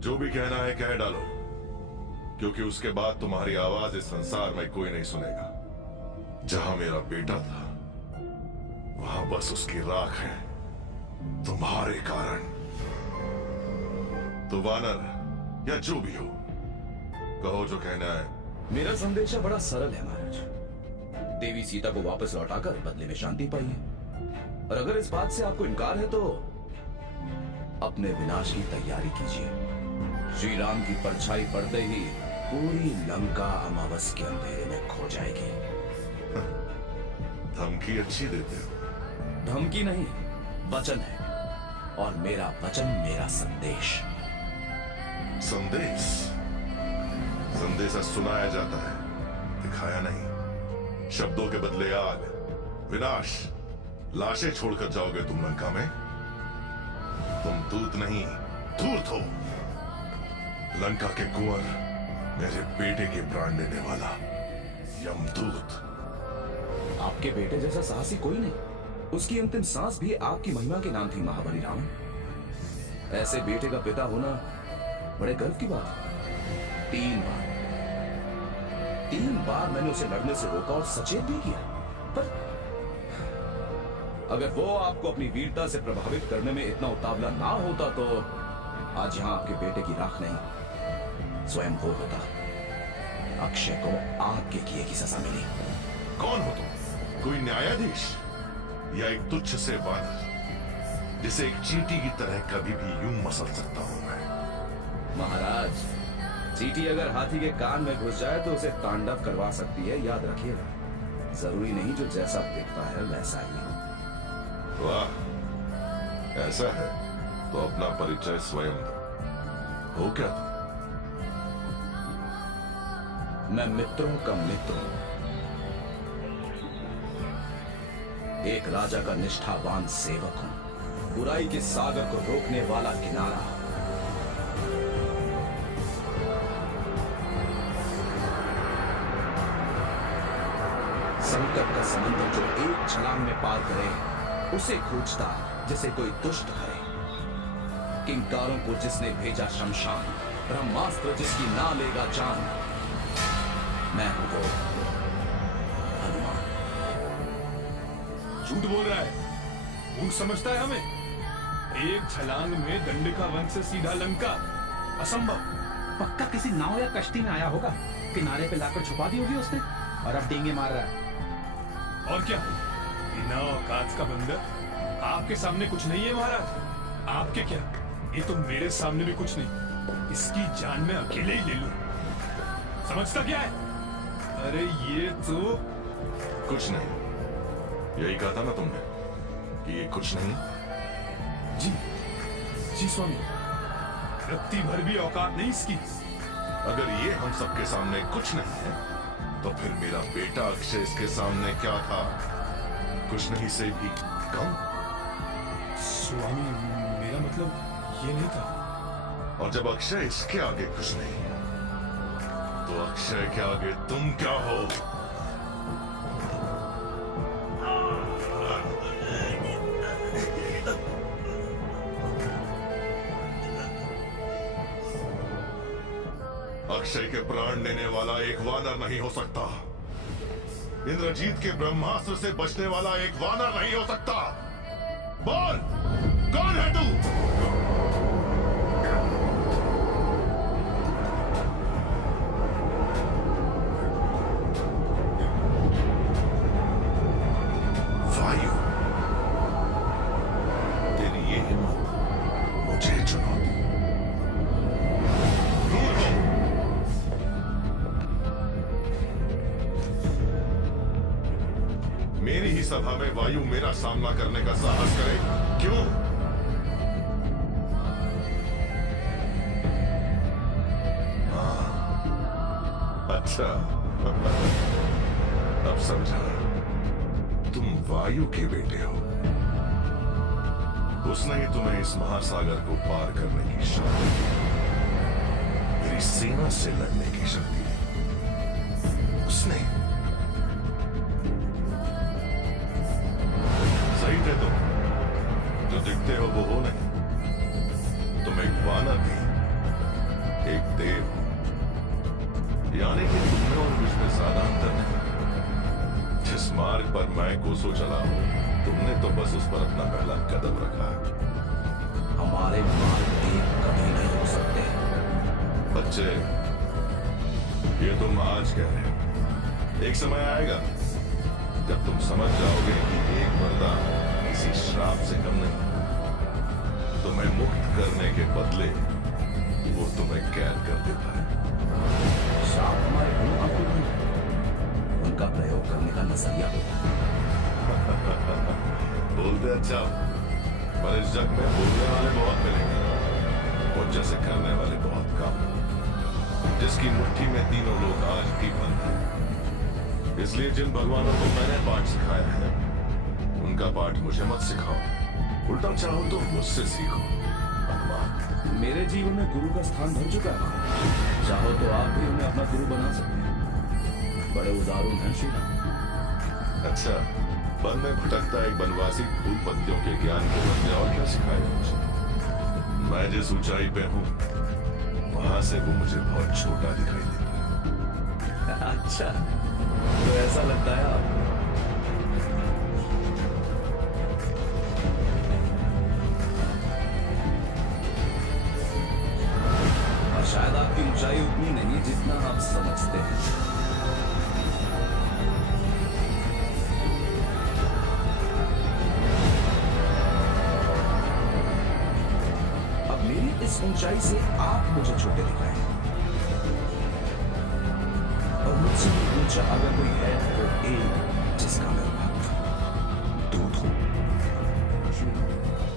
जो भी कहना है कह डालो, क्योंकि उसके बाद तुम्हारी आवाज इस संसार में कोई नहीं सुनेगा। जहां मेरा बेटा था वहां बस उसकी राख है, तुम्हारे कारण। तो वानर या जो भी हो, कहो जो कहना है। मेरा संदेशा बड़ा सरल है महाराज। देवी सीता को वापस लौटाकर बदले में शांति पाई है, और अगर इस बात से आपको इनकार है तो अपने विनाश की तैयारी कीजिए। श्री राम की परछाई पड़ते ही पूरी लंका अमावस के अंधेरे में खो जाएगी। धमकी अच्छी देते हो। धमकी नहीं, वचन है, और मेरा वचन मेरा संदेश। संदेश? संदेशा सुनाया जाता है, दिखाया नहीं। शब्दों के बदले आग, विनाश, लाशें छोड़कर जाओगे तुम लंका में। तुम दूत नहीं, धूर्त हो। लंका के कुंवर, मेरे बेटे के प्राण लेने वाला यमदूत। आपके बेटे जैसा साहसी कोई नहीं। उसकी अंतिम सांस भी आपकी महिमा के नाम थी महाबली राम। ऐसे बेटे का पिता होना बड़े गर्व की बात है। 3 बार मैंने उसे लड़ने से रोका और सचेत भी किया, पर अगर वो आपको अपनी वीरता से प्रभावित करने में इतना उतावला ना होता तो आज यहां आपके बेटे की राख नहीं, स्वयं वो होता। अक्षय को आपके किए की सजा मिली। कौन हो तुम? कोई न्यायाधीश या एक तुच्छ से वानर जिसे एक चींटी की तरह कभी भी यूं मसल सकता हूं मैं? महाराज, चींटी अगर हाथी के कान में घुस जाए तो उसे तांडव करवा सकती है, याद रखिएगा। जरूरी नहीं जो जैसा दिखता है वैसा ही हो। वाह, ऐसा है तो अपना परिचय स्वयं दो। हो क्या तुम? मैं मित्रों का मित्र हूं, एक राजा का निष्ठावान सेवक हूं, बुराई के सागर को रोकने वाला किनारा। संकट का समुद्र जो एक छलांग में पार करे, उसे खोजता जिसे कोई दुष्ट करे। किंकारों को जिसने भेजा शमशान, ब्रह्मास्त्र जिसकी ना लेगा जान। मैं हूं वो हनुमान। झूठ बोल रहा है, मूर्ख समझता है हमें। एक छलांग में दंडिका वन से सीधा लंका, असंभव। पक्का किसी नाव या कश्ती में आया होगा, किनारे पे लाकर छुपा दी होगी उसने, और अब डींगे मार रहा है। और क्या, बिना औकात का बंदर। आपके सामने कुछ नहीं है महाराज। आपके क्या, ये तो मेरे सामने भी कुछ नहीं। इसकी जान मैं अकेले ही ले लूं। समझता क्या है? अरे ये तो कुछ नहीं। यही कहा था ना तुमने कि ये कुछ नहीं? जी स्वामी, रत्ती भर भी औकात नहीं इसकी। अगर ये हम सबके सामने कुछ नहीं है, तो फिर मेरा बेटा अक्षय इसके सामने क्या था? कुछ नहीं से भी कम। स्वामी, मेरा मतलब ये नहीं था। और जब अक्षय इसके आगे कुछ नहीं, तो अक्षय के आगे तुम क्या हो? अक्षय के प्राण लेने वाला एक वानर नहीं हो सकता। इंद्रजीत के ब्रह्मास्त्र से बचने वाला एक वानर नहीं हो सकता। बोल, कौन है तू? वायु, तेरी ये हिम्मत मुझे चुनौती। दूर हो। मेरी ही सभा में वायु मेरा सामना करने का साहस करे? क्यों? हाँ, अच्छा। अब समझा, तुम वायु के बेटे हो। उसने ही तुम्हें इस महासागर को पार करने की शक्ति दी, मेरी सेना से लड़ने की शक्ति दी। उसने। सही थे तुम, जो दिखते हो वो हो नहीं। तुम एक वानर थी, मैं कोसों चला हूं, तुमने तो बस उस पर अपना पहला कदम रखा है। हमारे मार्ग एक कभी नहीं हो सकते। बच्चे, ये तुम आज कह रहे हो, एक समय आएगा जब तुम समझ जाओगे कि एक वरदान किसी श्राप से कम नहीं। तुम्हें मुक्त करने के बदले वो तुम्हें कैद कर देता है। श्राप हमारे गुरु का कोई नहीं, उनका प्रयोग करने का नजरिया होता है। बोलते अच्छा, पर इस जग में बोलने वाले बहुत मिलेंगे और जैसे करने वाले बहुत कम। जिसकी मुट्ठी में तीनों लोग आज भी बंद हैं। इसलिए जिन भगवानों को मैंने पाठ सिखाया है, उनका पाठ मुझे मत सिखाओ, उल्टा चाहो तो मुझसे सीखो। भगवान मेरे जीवन में गुरु का स्थान भर चुका है महाराज। चाहो तो आप भी उन्हें अपना गुरु बना सकते हैं। बड़े उदार हैं श्री राम। अच्छा, वन में भटकता एक बनवासी फूल पत्तियों के ज्ञान के बदले और क्या सिखाएगा मुझे? मैं जिस ऊंचाई पे हूं, वहां से वो मुझे बहुत छोटा दिखाई देता है। अच्छा, तो ऐसा लगता है आपको? और शायद आपकी ऊंचाई उतनी नहीं जितना आप समझते हैं। अब मेरी इस ऊंचाई से आप मुझे छोटे दिख रहे हैं, और मुझसे भी ऊंचा अगर कोई है तो एक जिसका मैं